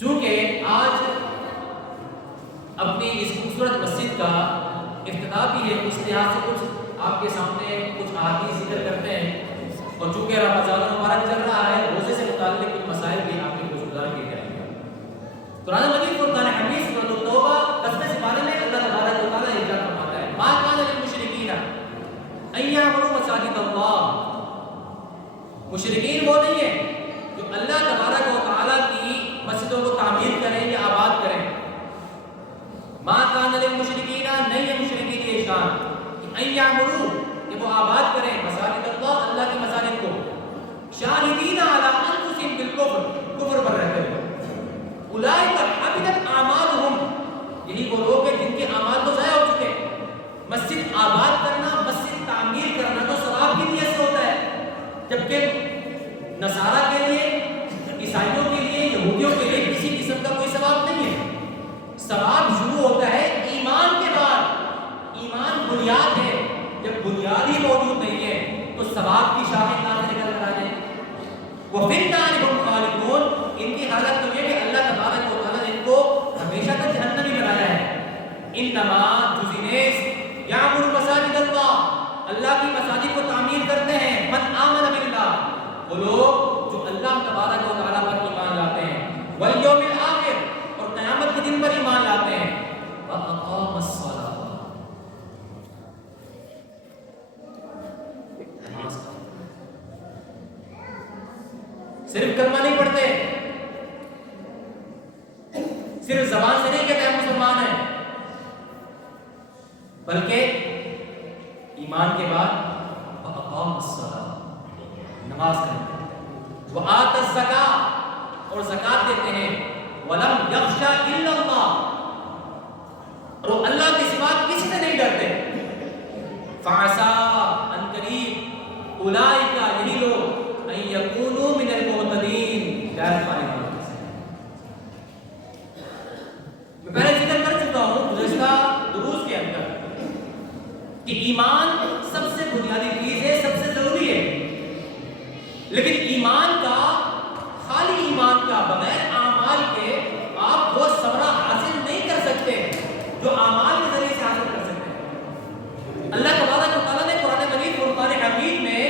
چونکہ آج اپنی اس خوبصورت مسجد کا افتتاح بھی ہے، اس لحاظ سے کچھ آپ کے سامنے کچھ احادیث ذکر کرتے ہیں، اور چونکہ رمضان المبارک چل رہا ہے، روزے سے متعلق کچھ مسائل بھی آپ کے گزار کیے جائیں گے۔ قرآن مجید فرقان حمید سورۃ التوبہ 10 پارے میں اللہ تبارک و تعالیٰ ارشاد فرماتا ہے ما کان للمشرکین ان یعمروا مساجد اللہ، مشرکین وہ نہیں ہیں جو اللہ تبارک و تعالیٰ کی مسجدوں کو تعمیر کریں یا آباد کریں۔ ما کان للمشرکین، نہیں ہے مشرکین کی شان ان یعمروا کہ وہ آباد کریں مساجد اللہ، اللہ کی مساجد کو، شاہدین علی انفسہم بالکفر، کفر پر رہتے ہوئے، اولئک حبطت اعمالہم، یہی وہ لوگ ہیں جن کے اعمال تو ضائع ہو چکے۔ مسجد آباد کرنا، مسجد تعمیر کرنا تو ثواب کی نیت سے ہوتا ہے، جبکہ نصارہ کے لیے، عیسائیوں کے لیے، یہودیوں کے لیے کسی قسم کا کوئی ثواب نہیں ہے۔ ثواب شروع ہوتا ہے ایمان کے بعد، ایمان بنیاد ہے، جب بنیاد ہی موجود نہیں ہے تو ثواب کی شاخیں کہاں سے نکل کر آ جائیں۔ وہ فی النار ہم خالدون، ان کی حالت تو یہ کہ اللہ تبارک و تعالیٰ نے ان کو ہمیشہ تک جہنم ہی بنایا ہے۔ انما جزینیس یعمر مساجد اللہ، اللہ کی مساجد کو تعمیر کرتے ہیں من آمن باللہ، وہ لوگ جو اللہ تبارک و تعالیٰ پر ایمان لاتے ہیں، والیوم الآخر، اور قیامت کے دن پر ایمان لاتے ہیں، واقام الصلاۃ، صرف کلمہ نہیں پڑھتے، صرف زبان سے نہیں کہتے ہم مسلمان ہیں، بلکہ ایمان کے بعد وَأَقَامَ الصَّلَاةَ، نماز کرتے ہیں، وَآتَ الزَّكَاةَ، اور زکات دیتے ہیں، وَلَمْ يَخْشَ إِلَّا اللَّهَ، اور وہ اللہ کے سوا کسی سے نہیں ڈرتے، فَعَسَىٰ، ان قریب، اولئک، یہی لوگ، ان یکونوا من المہتدین، ہدایت پانے والوں میں سے۔ میں پہلے ذکر کر چکا ہوں گزشتہ دروس کے اندر کہ ایمان سب سے بنیادی چیز ہے، سب سے ضروری ہے، لیکن ایمان کا، خالی ایمان کا، بغیر اعمال کے آپ وہ ثمرہ حاصل نہیں کر سکتے جو اعمال کے ذریعے سے حاصل کر سکتے ہیں۔ اللہ تبارک و تعالیٰ نے قرآن مجید فرقان حمید میں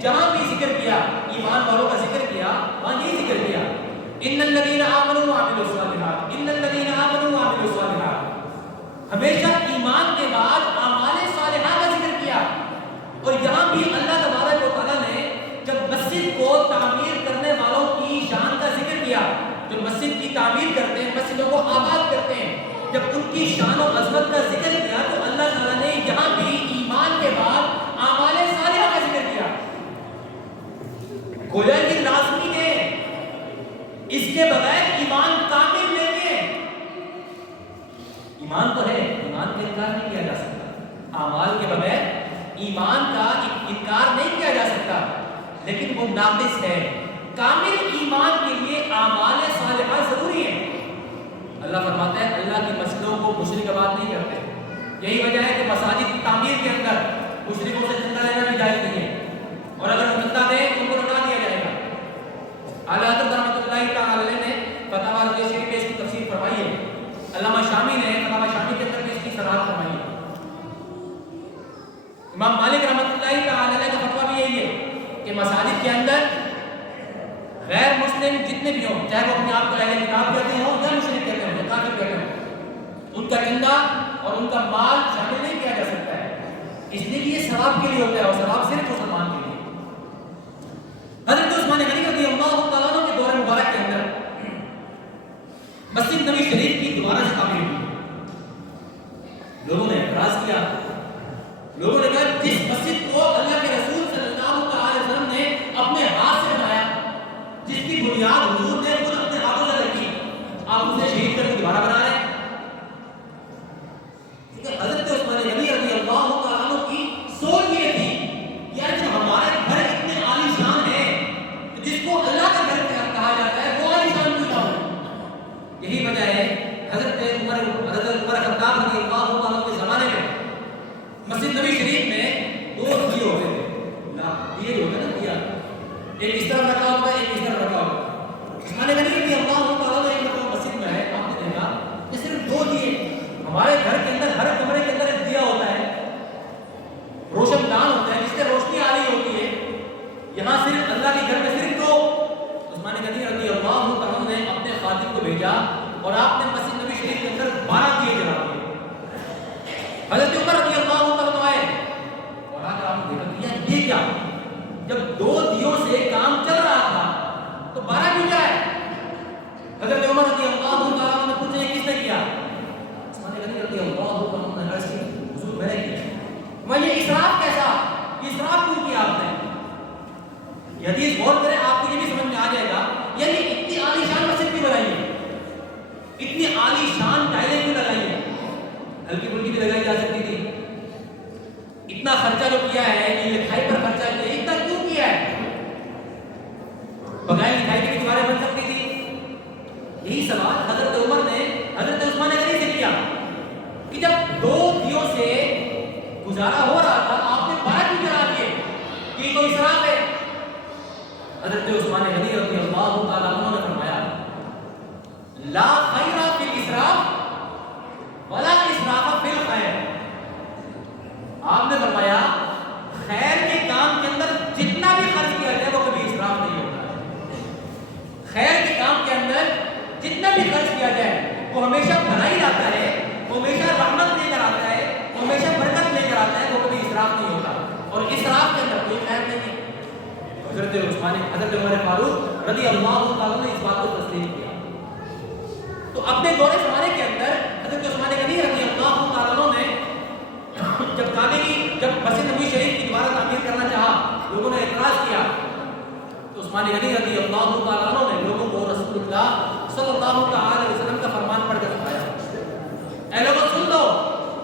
جہاں بھی ذکر کیا، ایمان والوں کا ذکر کیا، وہاں یہ ذکر کیا ان الذین آمنوا وعملوا الصالحات، ان الذین آمنوا وعملوا الصالحات، ہمیشہ ایمان کے بعد اعمال صالحہ کا ذکر کیا۔ اور یہاں بھی اللہ تبارک و تعالیٰ نے جب مسجد کو تعمیر کرنے والوں کی شان کا ذکر کیا، جو مسجد کی تعمیر کرتے ہیں، مسجدوں کو آباد کرتے ہیں، جب ان کی شان و عظمت کا ذکر کیا تو اللہ تعالیٰ نے یہاں بھی ایمان کے بعد اعمال صالحہ کا ذکر کیا۔ گویا کہ لازمی ہے، اس کے بغیر ایمان کامل نہیں ہے۔ ایمان تو ہے، ایمان کا انکار نہیں کیا جا سکتا، اعمال کے بغیر ایمان کا انکار نہیں کیا جا سکتا، لیکن وہ ناقص ہے۔ کامل ایمان کے لیے اعمال صالحہ ضروری ہے۔ اللہ فرماتا ہے اللہ کی مسجدوں کو مشرک آباد نہیں کرتے، یہی وجہ ہے کہ مساجد کی تعمیر کے اندر مشرکوں سے چندہ لینا بھی جائز نہیں ہے، اور اگر وہ چندہ دیں تو ان کو لوٹا دیا جائے گا۔ اعلیٰ حضرت رحمۃ اللہ تعالی علیہ نے فتاوی رضویہ شریف میں اس کی تفسیر فرمائی ہے، علامہ شامی نے فتاوی شامی کے اندر بھی اس کی شرح فرمائی ہے۔ امام مالک رحمۃ اللہ تعالی علیہ کا فتویٰ بھی یہی ہے کہ مساجد کے اندر غیر مسلم جتنے بھی ہوں، چاہے وہ اپنے آپ کو اہل کتاب کہتے ہوں یا مشرک کہتے ہوں یا کافر کہتے ہوں، ان کا چندہ اور ان کا مال شامل نہیں کیا جا سکتا ہے، اس لیے کہ یہ ثواب کے لیے ہوتا ہے، اور ثواب صرف مسلمان کے لیے۔ حضرت عثمان غنی رضی اللہ تعالیٰ عنہ کے دور مبارک کے اندر مسجد نبی شریف کی دوبارہ سے تعمیر ہوئی، لوگوں نے اعتراض کیا، لوگوں نے کہا جس مسجد کو اللہ کے رسول صلی اللہ علیہ وسلم نے اپنے ہاتھ سے بنایا، جس کی بنیاد حضور نے خود اپنے ہاتھوں سے رکھی، آپ اسے شہید کر کے دوبارہ بنا رہے ہیں۔ حضرت عثمان غنی رضی اللہ تعالیٰ عنہ کی سوچ یہ تھی یار جو ہمارے گھر اتنے عالی شان ہے، جس کو اللہ کا گھر کہا جاتا ہے، وہ عالی شان کیوں نہ ہو؟ یہی وجہ ہے حضرت عمر خطاب رضی اللہ تعالیٰ عنہ کے زمانے میں مسجد نبی شریف میں دو دیے ہوتے تھے، دیے جو ہوتے نا دیا، ایک اس طرف رکھا ہوتا ہے، ایک اس طرف رکھا ہوتا ہے۔ عثمان غنی رضی اللہ تعالیٰ عنہ ایک اور آپ نے مسجد نبی شریف کے اندر 12 دیے جلا دیے. حضرت عمر رضی اللہ عنہ آئے اور آ کر آپ نے دیکھا کہ یہ کیا، جب 2 دیوں سے کام چل رہا تھا تو 12 کیوں جائے؟ حضرت عمر رضی اللہ عنہ نے پوچھا یہ کس نے کیا؟ عثمان غنی رضی اللہ عنہ نے عرض کی حضور میں نے کیا. میں یہ اسراف کیسا، یہ اسراف کیوں کیا آپ نے؟ یہ حدیث غور کریں آپ کو یہ بھی سمجھ میں آ جائے گا یعنی اتنی عالی شان مسجد کیوں بنائی ہے، اتنی عالی شان ٹائلیں کیوں لگائی ہیں، ہلکی پھلکی بھی لگائی جا سکتی تھی. اتنا خرچہ جو کیا ہے یہ لکھائی پر خرچہ کیا ہے، اتنا کیوں کیا ہے؟ بغیر لکھائی کی دیواریں بن سکتی تھی. یہی سوال حضرت عمر نے حضرت عثمان غنی سے کیا کہ جب 2 دیوں سے گزارا ہو رہا تھا آپ نے 12 کیوں جلا دیے، یہ تو اسراف ہے. حضرت عثمان غنی رضی اللہ تعالیٰ عنہ نے فرمایا لا خیر فی الاسراف ولا اسراف فی الخیر. آپ نے فرمایا خیر کے کام کے اندر جتنا بھی خرچ کیا جائے وہ کبھی اسراف نہیں ہوتا. خیر کے کام کے اندر جتنا بھی خرچ کیا جائے وہ ہمیشہ بھلائی لاتا ہے، وہ ہمیشہ رحمت لے کر آتا ہے، وہ ہمیشہ برکت لے کر آتا ہے، وہ کبھی اسراف نہیں ہوتا. اور اسراف کے اندر کوئی خیر نہیں ہے. حضرت عمر فاروق رضی اللہ تعالیٰ نے اس بات کو تسلیم کیا. تو اپنے دور زمانے کے اندر حضرت عثمان غنی رضی اللہ تعالیٰ نے جب مسجد نبوی شریف کی دوبارہ تعمیر کرنا چاہا، لوگوں نے اعتراض کیا تو عثمان غنی رضی اللہ تعالیٰ نے لوگوں کو رسول اللہ صلی اللہ علیہ وسلم کا فرمان پڑھ کر سنایا. اے لوگوں سن لو،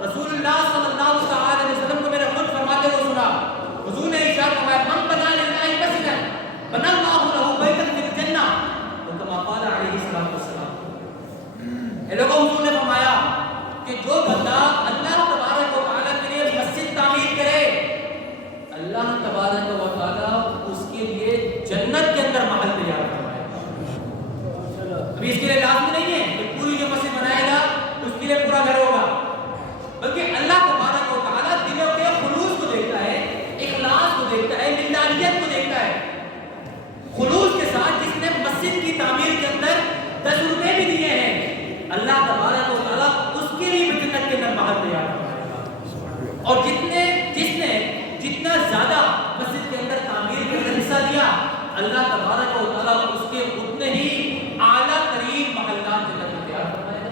رسول اللہ صلی اللہ علیہ وسلم کو میرے خود فرماتے ہوئے سنا. حضور نے ارشاد فرمایا من بنا للہ مسجدا بنا اللہ لہ بیتا فی الجنہ کما قال علیہ الصلوۃ والسلام. اے لوگوں حضور نے فرمایا کہ جو بندہ اللہ تبارک و تعالیٰ کے لیے مسجد تعمیر کرے اللہ تبارک و تعالیٰ اس کے لیے جنت کے اندر محل تیار کرائے گا. ابھی اس کے لیے لازمی نہیں ہے کہ پوری جو مسجد بنائے گا اس کے لیے پورا گھر ہوگا، بلکہ اللہ تبارک و تعالیٰ دلوں کے خلوص کو دیکھتا ہے، اخلاص کو دیکھتا ہے، للہیت کو دیکھتا ہے. خلوص کے ساتھ جس نے مسجد کی تعمیر کے اندر 10 روپے بھی دیے ہیں اللہ تبارک و تعالیٰ اس کے لیے بھی جنت کے اندر محل تیار کرائے گا. اور جس نے جتنا زیادہ مسجد کے اندر تعمیر کے اندر حصہ دیا اللہ تبارک و تعالیٰ اس کے اتنے ہی اعلیٰ ترین محلات جنت میں تیار کرائے گا.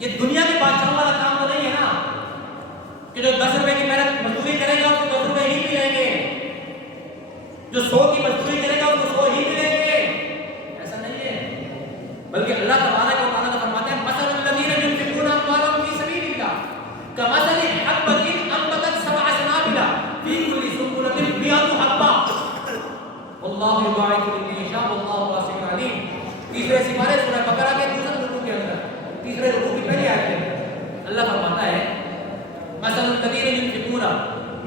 یہ دنیا کے بادشاہوں والا کام تو نہیں ہے نا کہ جو 10 روپے کی محنت مزدوری کرے گا اس کو 10 روپے ہی ملیں گے، جو 100 کی مزدوری کرے گا اس کو 100 ہی ملیں گے. ایسا نہیں ہے، بلکہ اللہ تبارک و تعالیٰ فرماتے ہیں مثل الذین ينفقون اموالهم فی سبیل اللہ کمثل حبۃ انبتت 7 سنابل فی کل سنبلۃ 100 حبۃ واللہ یضاعف لمن یشاء واللہ واسع علیم. تیسرے سپارے سورہ بقرہ کے دوسرے رکوع کے اندر، تیسرے رکوع کی پہلی آیت کے اندر اللہ فرماتا ہے مثل الذین ينفقون،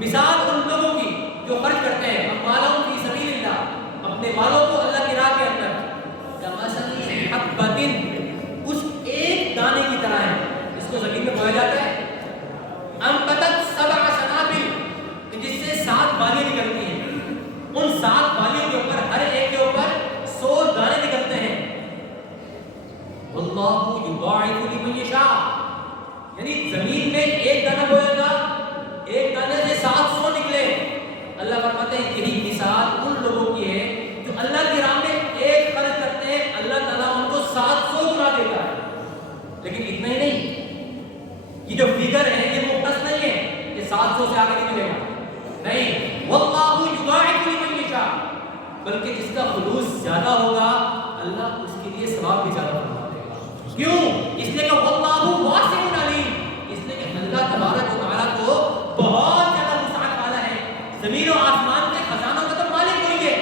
مثال ان لوگوں کی جو خرچ کرتے ہیں اموالهم فی سبیل اللہ، اپنے مالوں کو اللہ کی راہ کے اندر، کمثل حبۃ، اس ایک دانے کی طرح ہے، اس کو زمین میں بویا جاتا ہے، انبتت 7 سنابل، جس سے 7 بالیاں نکلتی ہیں، ان 7 بالیوں کے اوپر ہر ایک کے اوپر 100 دانے نکلتے ہیں. واللہ یضاعف لمن یشاء، یعنی زمین میں ایک دانہ بویا تھا، ایک دانے سے 700 نکلے. اللہ فرماتے ہیں یہی مثال ان لوگوں کی ہے جو اللہ کی راہ میں ایک خرچ کرتے ہیں، اللہ تعالیٰ ان کو 700 گنا دیتا ہے. لیکن اتنا ہی نہیں، یہ جو فگر ہے یہ مختص نہیں ہے کہ 700 سے آگے نہیں ملے گا، نہیں، واللہ یضاعف لمن یشاء، بلکہ جس کا خلوص زیادہ ہوگا اللہ اس کے لیے ثواب بھی زیادہ بنا دے گا. کیوں؟ اس لیے کہ واللہ واسع علیم، اس لیے کہ اللہ تبارک و تعالیٰ کو بہت زیادہ وسعت والا ہے. زمین و آسمان کے خزانوں کا تو مالک وہی ہے،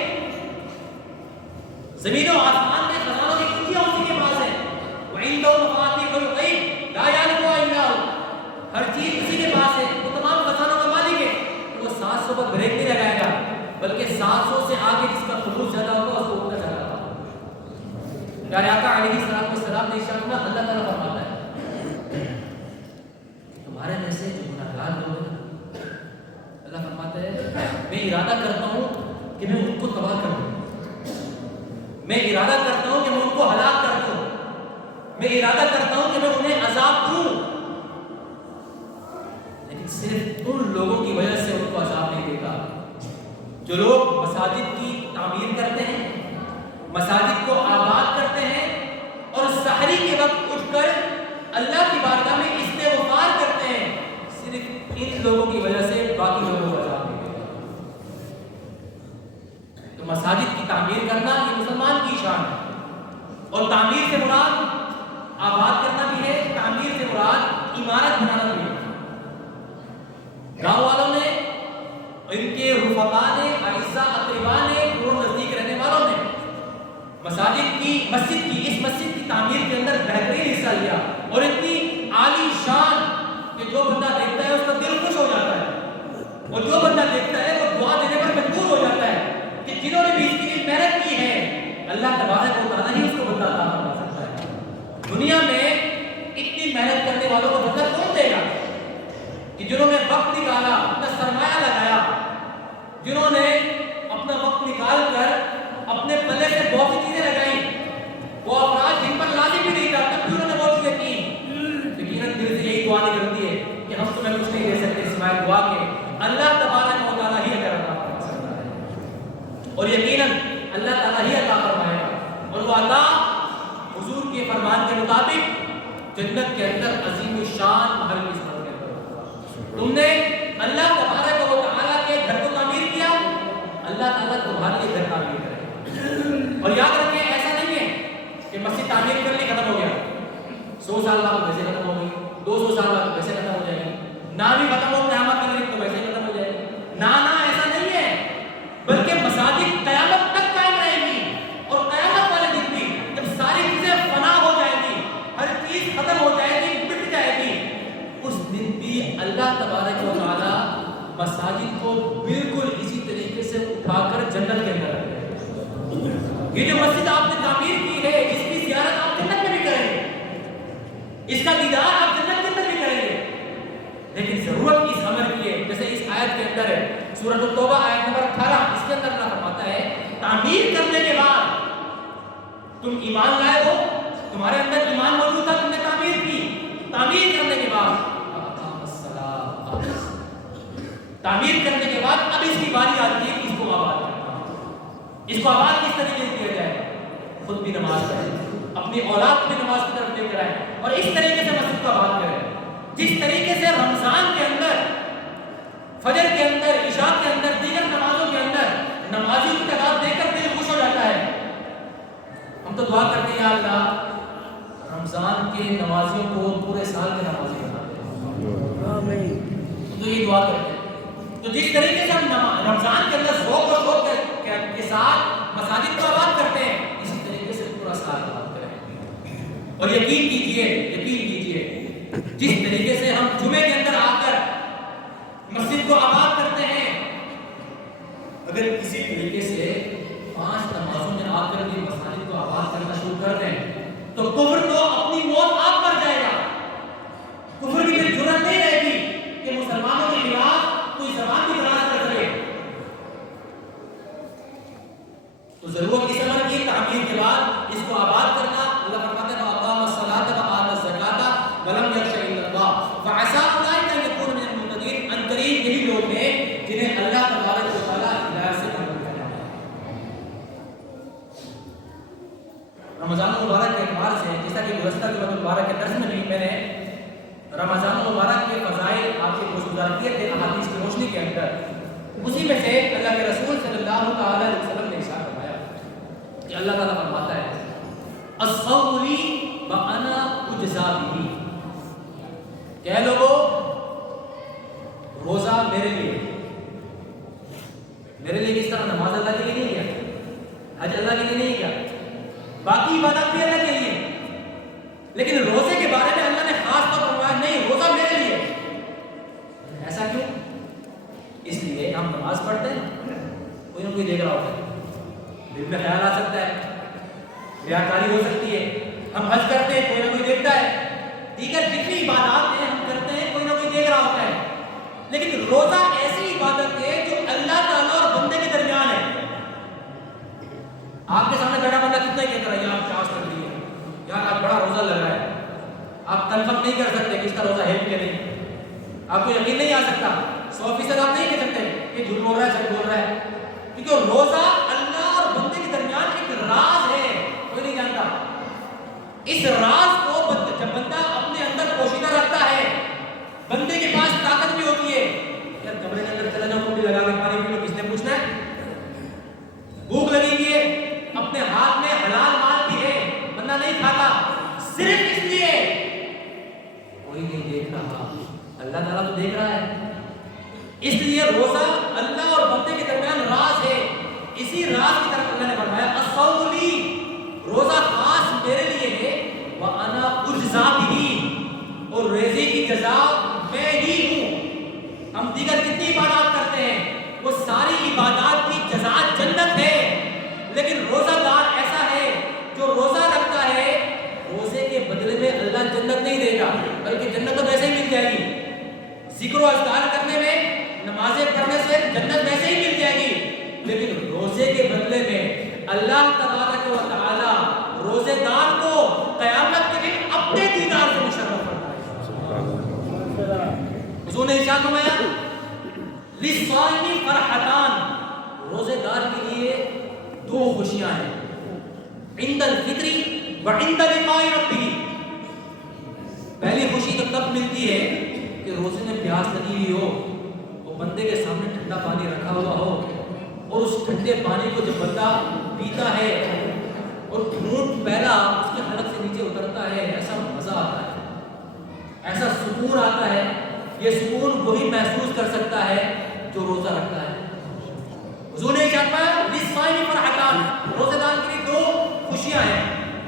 زمین و آسمان کے خزانوں کی کنجیاں اسی کے پاس ہیں. وعنده مفاتیح الغیب لا یعلمها الا هو، ہر چیز اسی کے پاس ہے، وہ تمام خزانوں کا مالک ہے. تو وہ 700 پر بریک نہیں لگائے گا، بلکہ 700 سے آگے جس کا خلوص زیادہ ہوگا اس کو اتنا زیادہ ہوگا. پیارے آقا علیہ السلام نے ارشاد فرمایا، اللہ تعالیٰ فرماتا ہے تمہارے میں سے جو گنہگار لوگ ہیں، اللہ فرماتا ہے میں ارادہ کرتا ہوں کہ میں ان کو تباہ کر دوں، میں ارادہ کرتا ہوں کہ میں ان کو ہلاک کر دوں. میں ارادہ کرتا ہوں کہ میں انہیں عذاب دوں، لیکن صرف ان لوگوں کی وجہ سے ان کو عذاب نہیں دے گا جو لوگ مساجد کی تعمیر کرتے ہیں، مساجد کو آباد کرتے ہیں اور سحری کے وقت اٹھ کر اللہ کی بارگاہ میں استغفار کرتے ہیں، صرف ان لوگوں کی وجہ سے باقی لوگوں کو عذاب نہیں دے گا۔ تو مساجد کی تعمیر کرنا یہ مسلمان کی شان ہے، اور تعمیر سے مراد آباد کرنا بھی ہے، تعمیر سے مراد عمارت بنانا بھی ہے۔ گاؤں والوں نے، ان کے رفقا نے، اعزاء اقرباء نے، دور نزدیک رہنے والوں نے مسجد کی اس مسجد کی تعمیر کے اندر بہترین حصہ لیا، اور اتنی عالی شان کہ جو بندہ دیکھتا ہے اس کا دل خوش ہو جاتا ہے، اور جو بندہ دیکھتا ہے وہ دعا دینے پر مجبور ہو جاتا ہے کہ جنہوں نے بھی اس کے لیے محنت کی ہے اللہ تبارک و تعالیٰ ہی اس کو بدلہ عطا فرما سکتا ہے۔ دنیا میں اتنی محنت کرنے والوں کو بدلہ کون دے گا کہ جنہوں نے وقت نکالا، اپنا سرمایہ لگایا، جنہوں نے اپنا وقت نکال کر اپنے پلے سے بہت سی چیزیں لگائیں، وہ افراد جن پر لازم بھی نہیں تھا تب بھی انہوں نے بہت چیزیں کی، یقیناً دل سے یہی دعا نکلتی ہے کہ ہم تمہیں کچھ نہیں دے سکتے سوائے دعا کے اللہ تبارک و تعالیٰ ہی اگر عطا فرما سکتا ہے، اور یقیناً اللہ تعالیٰ ہی عطا فرمائے گا، اور وہ عطا حضور کے فرمان کے مطابق جنت کے اندر عظیم الشان محل کی صورت کے اندر تم نے اللہ تبارک و تعالیٰ کے گھر کو تعمیر کیا، اللہ تعالیٰ تمہارے لیے گھر تعمیر کرے۔ اور یاد رکھیں ایسا نہیں ہے کہ مسجد تعمیر کر لی ختم ہو گیا، 100 سال بعد ویسے ختم ہو گئی، 200 سال بعد ویسے ختم ہو جائے گی، نہ بھی ختم ہو قیامت کے دن تو ویسے ہی ختم ہو جائے گی، نہ ایسا نہیں ہے، بلکہ مساجد قیامت تک قائم رہے گی، اور قیامت والے دن بھی جب ساری چیزیں فنا ہو جائے گی، ہر چیز ختم ہو جائے گی، مٹ جائے گی، اس دن بھی اللہ تبارک و تعالیٰ مساجد کو بالکل اسی طریقے سے اٹھا کر جنت کے اندر رکھے۔ یہ جو مسجد آپ نے تعمیر کی ہے، اس کی زیارت آپ جنت میں بھی کریں گے، اس کا دیدار آپ جنت کے اندر بھی کریں گے، لیکن ضرورت اس عمل کی ہے، جیسے اس آیت کے اندر ہے، سورۃ التوبہ آیت نمبر 18، اس کے اندر اللہ فرماتا ہے تعمیر کرنے کے بعد تم ایمان لائے ہو، تمہارے اندر ایمان موجود تھا، تم نے تعمیر کی، تعمیر کرنے کے بعد اب اس کی باری آتی ہے کہ اس کو آباد کرنا، اس کو آباد کس طریقے سے کیا جائے، خود بھی نماز پڑھیں، اپنی اولاد بھی نماز کی طرف لے کر آئیں، اور اس طریقے سے مسجد کو آباد کریں جس طریقے سے رمضان کے اندر، فجر کے اندر، عشاء کے اندر، دیگر نمازوں کے اندر نمازیوں کی تعداد دیکھ کر دل خوش ہو جاتا ہے۔ ہم تو دعا کرتے ہیں یا اللہ رمضان کے نمازیوں کو پورے سال کے نمازی بنا دے، آمین، تو یہ دعا کرتے ہیں۔ تو جس طریقے سے ہم رمضان کے اندر ذوق و شوق کے ساتھ مساجد کو آباد کرتے ہیں، اسی طریقے سے پورا سال آباد کریں، اور یقین کیجئے جس طریقے سے ہم جمعے کے اندر آ کر مسجد کو آباد کرتے ہیں، اگر اسی طریقے سے 5 نمازوں میں آ کر بھی مساجد کو آباد کرنا شروع کر دیں تو کفر تو اپنی موت آپ مر جائے گا، کفر کی پھر جرأت نہیں رہے گی کہ مسلمانوں کے خلاف کوئی زبان بھی دراز کر سکے۔ تو ضرورت اس عمل کی تعمیر کے بعد اس کو آباد کرنا، اللہ فرماتے ہیں وَأَقَامَ الصَّلَاةَ وَآتَى الزَّكَاةَ وَلَمْ يَخْشَ إِلَّا اللَّهَ فَعَسَىٰ أُولَٰئِكَ أَن يَكُونُوا مِنَ الْمُهْتَدِينَ۔ ان قریب یہی لوگ ہیں جنہیں اللہ تبارک و تعالیٰ ہدایت سے محروم کرنا ہے۔ رمضان المبارک کے اعتبار سے جیسا کہ گزشتہ جمعہ مبارک کے درس میں بھی میں نے رمضان المبارک کے فضائل آپ سے گزار کیے تھے احادیث کی روشنی کے اندر، اسی میں سے اللہ کے رسول صلی اللہ تعالی علیہ وسلم نے ارشاد فرمایا کہ اللہ تعالیٰ فرماتا ہے الصوم لی وانا اجزا بہ، کہ لوگوں روزہ میرے لیے کس طرح نماز اللہ کے لیے نہیں کیا، حج اللہ کے لیے نہیں کیا، باقی عبادات بھی اللہ کے لیے، لیکن روزے کے بارے میں اللہ نے خاص طور پر فرمایا نہیں روزہ میرے لیے۔ ایسا کیوں؟ اس لیے ہم نماز پڑھتے ہیں، کوئی نہ کوئی دیکھ رہا ہوتا ہے، دل میں خیال آ سکتا ہے، ریاکاری ہو سکتی ہے، ہم حج کرتے ہیں کوئی نہ کوئی دیکھتا ہے، دیگر جتنی عبادات ہیں ہم کرتے ہیں کوئی نہ کوئی دیکھ رہا ہوتا ہے، لیکن روزہ ایسی عبادت ہے جو اللہ تعالیٰ اور بندے کے درمیان ہے۔ آپ کے سامنے بیٹھا بندہ کتنا ہی کہتا ہے یار 50 کر دیے، یار آج بڑا روزہ لگ رہا ہے، کنفرم نہیں کر سکتے کہ اس کا روزہ ہے کہ نہیں. آپ کو یقین نہیں آ سکتا 100% آپ نہیں کہہ سکتے کہ جھوٹ بول رہا ہے سچ بول رہا ہے, کیونکہ روزہ اللہ اور بندے کے درمیان ایک راز ہے, کوئی نہیں جانتا. اس راز کو جب بندہ اپنے اندر پوشیدہ رکھتا ہے, بندے کے پاس طاقت بھی ہوتی ہے. یار کمرے کے اندر چلا جاؤ, ٹوپی لگا کے پانی پی لو, کس نے پوچھنا ہے؟ بھوک لگی ہوئی ہے, اپنے ہاتھ میں حلال مال بھی ہے, بندہ نہیں کھاتا صرف اس لیے کوئی نہیں دیکھ رہا, اللہ تعالیٰ تو دیکھ رہا ہے. اس لیے روزہ اللہ اور بندے کے درمیان راز ہے. اسی راز کی طرف اللہ نے فرمایا الصوم لی, روزہ خاص میرے لیے ہے, وانا اجزا بہ, اور روزے کی جزا میں ہی ہوں. ہم دیگر کتنی عبادات کرتے ہیں, وہ ساری عبادات کی جزا جنت ہے, لیکن روزہ دار ایسا ہے جو روزہ رکھتا ہے, روزے کے بدلے میں اللہ جنت نہیں دے گا, بلکہ جنت تو ویسے ہی مل جائے گی. ذکر و اذکار کرنے میں, نمازیں پڑھنے سے جنت ویسے ہی مل جائے گی, لیکن روزے کے بدلے میں اللہ تبارک و تعالی روزے دار کو قیامت کے دن اپنے دیدار سے مشرف کرتا ہے. حضور نے ارشاد فرمایا للصائم فرحتان, روزے دار کے لیے دو خوشیاں ہیں, عند الفطر وعند لقاء ربہ. پہلی خوشی تو تب ملتی ہے کہ روزے میں پیاس لگی ہوئی ہو, وہ بندے کے سامنے ٹھنڈا پانی رکھا ہوا ہو, اور اس ٹھنڈے پانی کو جب بندہ پیتا ہے اور گھونٹ پہلا اس کے حلق سے نیچے اترتا ہے, ایسا مزہ آتا ہے, ایسا سکون آتا ہے. یہ سکون وہی محسوس کر سکتا ہے جو روزہ رکھتا ہے. حضور نے ارشاد فرمایا للصائم فرحتان, روزے دار کے لیے دو خوشیاں ہیں.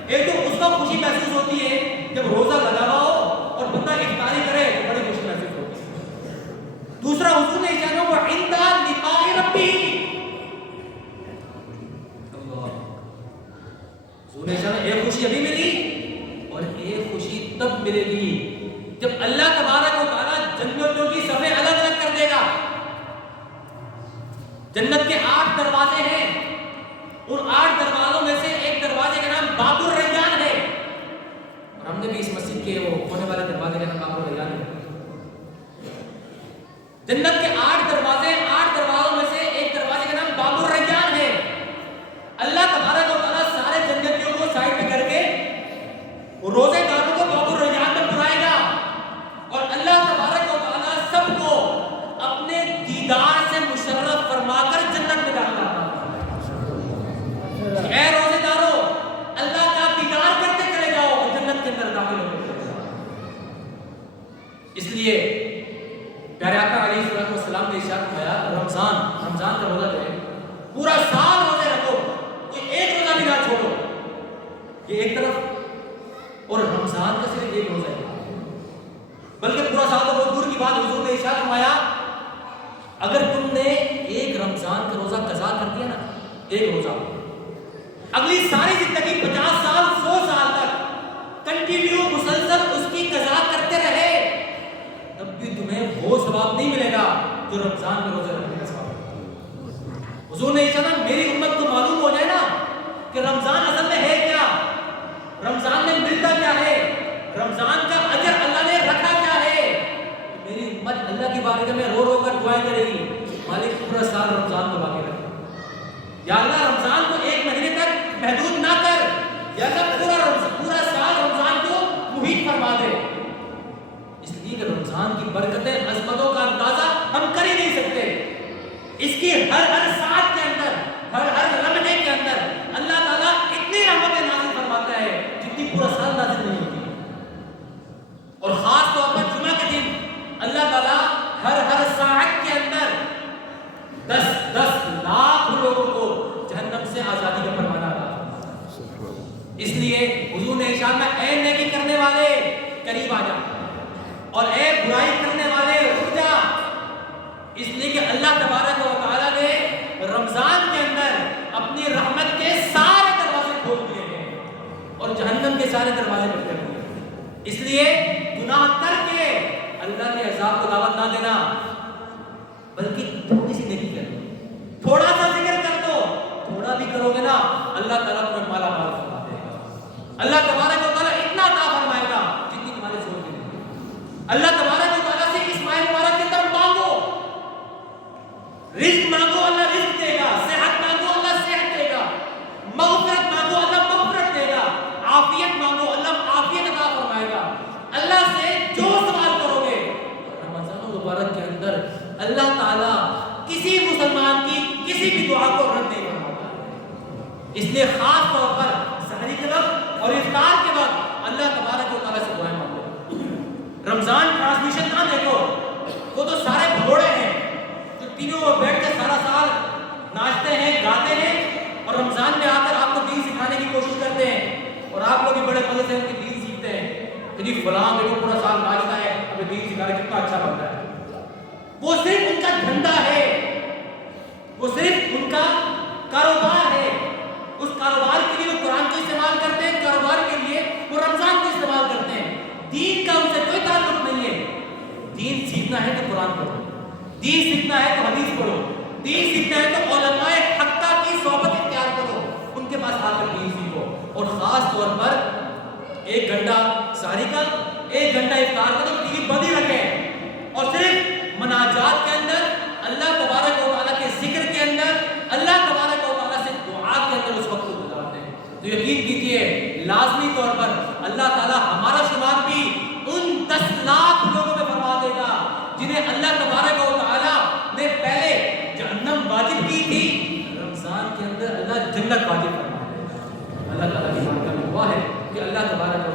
ایک تو اس کو خوشی محسوس ہوتی ہے جب روزہ لگا ہوا ہو اور بندہ افطاری کرے تو بڑی خوشی محسوس ہوتی ہے. دوسرا حضور نے ارشاد فرمایا وہ عند لقاء ربہ, حضور نے ارشاد ایک خوشی ابھی ملی اور ایک خوشی تب ملے گی جب اللہ تبارک و تعالی جنتوں کی صفیں الگ الگ کر دے گا. جنت کے 8 دروازے ہیں, ان 8 دروازوں میں سے ایک دروازے کا نام باب الریان ہے, اور ہم نے بھی اس مسجد کے وہ ہونے والے دروازے کا نام باب الریان ہے. جنت کے 8 دروازے, 8 دروازوں میں سے ایک دروازے کا نام باب الریان ہے. اللہ تبارک و تعالیٰ سارے جنتیوں کو سائڈ پہ کر کے روزے داروں کو باب الریان میں بلائے گا, اور اللہ تبارک و تعالیٰ سب کو اپنے دیدار سے مشرف فرما کر جنت میں داخل کرے گا. اے روزے داروں, اللہ کا دیدار کرتے چلے جاؤ, جنت کے اندر داخل ہو جائے. اس لیے پیارے آقا علیہ السلام نے ارشاد فرمایا رمضان کا روزہ ہے, پورا سال روزے رکھو, کوئی ایک روزہ بھی نہ چھوڑو. یہ ایک طرف, اور رمضان کا صرف ایک روزہ ہے, بلکہ پورا سال تو بہت دور کی بات. حضور نے ارشاد فرمایا اگر تم نے ایک رمضان کا روزہ قضا کر دیا نا, ایک روزہ, اگلی ساری زندگی 50 سال 100 سال تک کنٹینیو مسلسل اس کی قضا کرتے رہے, تب بھی تمہیں وہ ثواب نہیں ملے گا جو رمضان کے روزے رکھنے کا ثواب ہے. حضور نے ارشاد میری امت کو معلوم ہو جائے نا کہ رمضان اصل میں ہے کیا, رمضان میں ملتا کیا ہے, رمضان کا اجر اللہ نے رکھا کیا ہے, میری امت اللہ کی بارگاہ میں رو رو کر دعائیں کرے گی, مالک پورا سال رمضان کو باقی رکھ, یا اللہ رمضان کو ایک مہینے تک محدود نہ کر, یا اللہ پورا سال رمضان کو محیط فرما دے. اس لیے کہ رمضان کی برکتیں, عظمتوں کا اندازہ ہم کر ہی نہیں سکتے. اس کی ہر ساعت کے اندر, ہر لمحے کے اندر اللہ تعالیٰ اتنی رحمتیں نازل فرماتا ہے جتنی پورا سال نازل نہیں ہوتی. اور خاص طور پر جمعہ کے دن اللہ تعالیٰ ہر ساعت کے اندر 10 لاکھ لوگوں کو جہنم سے آزادی کا پروانہ عطا. اس لیے حضور نے ارشاد میں اے نیکی کرنے والے قریب آ جا, اور اے برائی کرنے والے رک جا. اس لیے کہ اللہ تبارک و تعالیٰ نے رمضان کے اندر اپنی رحمت کے سارے دروازے کھول دیے ہیں اور جہنم کے سارے دروازے بند کر دیے. اس لیے گناہ کر کے اللہ کے عذاب کو دعوت نہ دینا, بلکہ تھوڑی سی نیکی کرو, تھوڑا سا ذکر کر دو, تھوڑا بھی کرو گے نا اللہ تعالیٰ تمہیں مالا مال فرما دے گا. اللہ تبارک و تعالیٰ اتنا عطا فرمائے گا جتنی تمہاری ضرورت اللہ تبارک و تعالیٰ سے اس ماہ مبارک کے اندر مانگو، رزق مانگو اللہ رزق دے گا، صحت مانگو اللہ صحت دے گا، مغفرت مانگو اللہ مغفرت دے گا، عافیت مانگو اللہ عافیت عطا فرمائے گا۔ اللہ سے جو سوال کرو گے، رمضان مبارک کے اندر اللہ تعالیٰ کسی مسلمان کی کسی بھی دعا کو رد نہیں فرماتا۔ اس لیے خاص طور پر سحری کے وقت اور افطار کے وقت اللہ تبارک و تعالیٰ سے دعائیں مانگو۔ رمضان ٹرانسمیشن نہ دیکھو، وہ تو سارے بھگوڑے ہیں جو تینوں میں بیٹھ کے سارا سال ناچتے ہیں گاتے ہیں اور رمضان میں آ کر آپ کو دین سکھانے کی کوشش کرتے ہیں اور آپ لوگ بھی بڑے مزے سے ان کے دین سیکھتے ہیں کہ جی فلاں دیکھو پورا سال ناچتا ہے، ہمیں دین سکھا رہا ہے، کتنا اچھا بنتا ہے۔ وہ صرف ان کا دھندا ہے، وہ صرف ان کا کاروبار ہے۔ اس کاروبار کے لیے وہ قرآن کو استعمال کرتے ہیں، کاروبار کے لیے وہ رمضان کو استعمال کرتے ہیں۔ دین کا ان سے کوئی تعلق نہیں ہے۔ دین سیکھنا ہے تو قرآن پڑھو، دین سیکھنا ہے تو حدیث پڑھو، دین سیکھنا ہے تو علماء حقہ کی صحبت اختیار کرو، ان کے پاس آ کر دین سیکھو۔ اور خاص طور پر 1 گھنٹہ سحری کا، 1 گھنٹہ افطار کا تو ٹی وی بند ہی رکھیں اور صرف مناجات کے اندر اللہ تبارک و تعالیٰ کے ذکر کے اندر اللہ تبارک و تعالیٰ سے دعا کے اندر اس وقت کو گزارتے ہیں۔ تو یقین کیجیے لازمی طور پر اللہ تعالیٰ ہمارا شمار بھی ان 10 لاکھ لوگوں میں فرما دے گا جنہیں اللہ تبارک و تعالیٰ نے پہلے جہنم واجب کی تھی، رمضان کے اندر اللہ جنت واجب فرما دے گا۔ اللہ تعالیٰ کی دعا ہے کہ اللہ تبارک و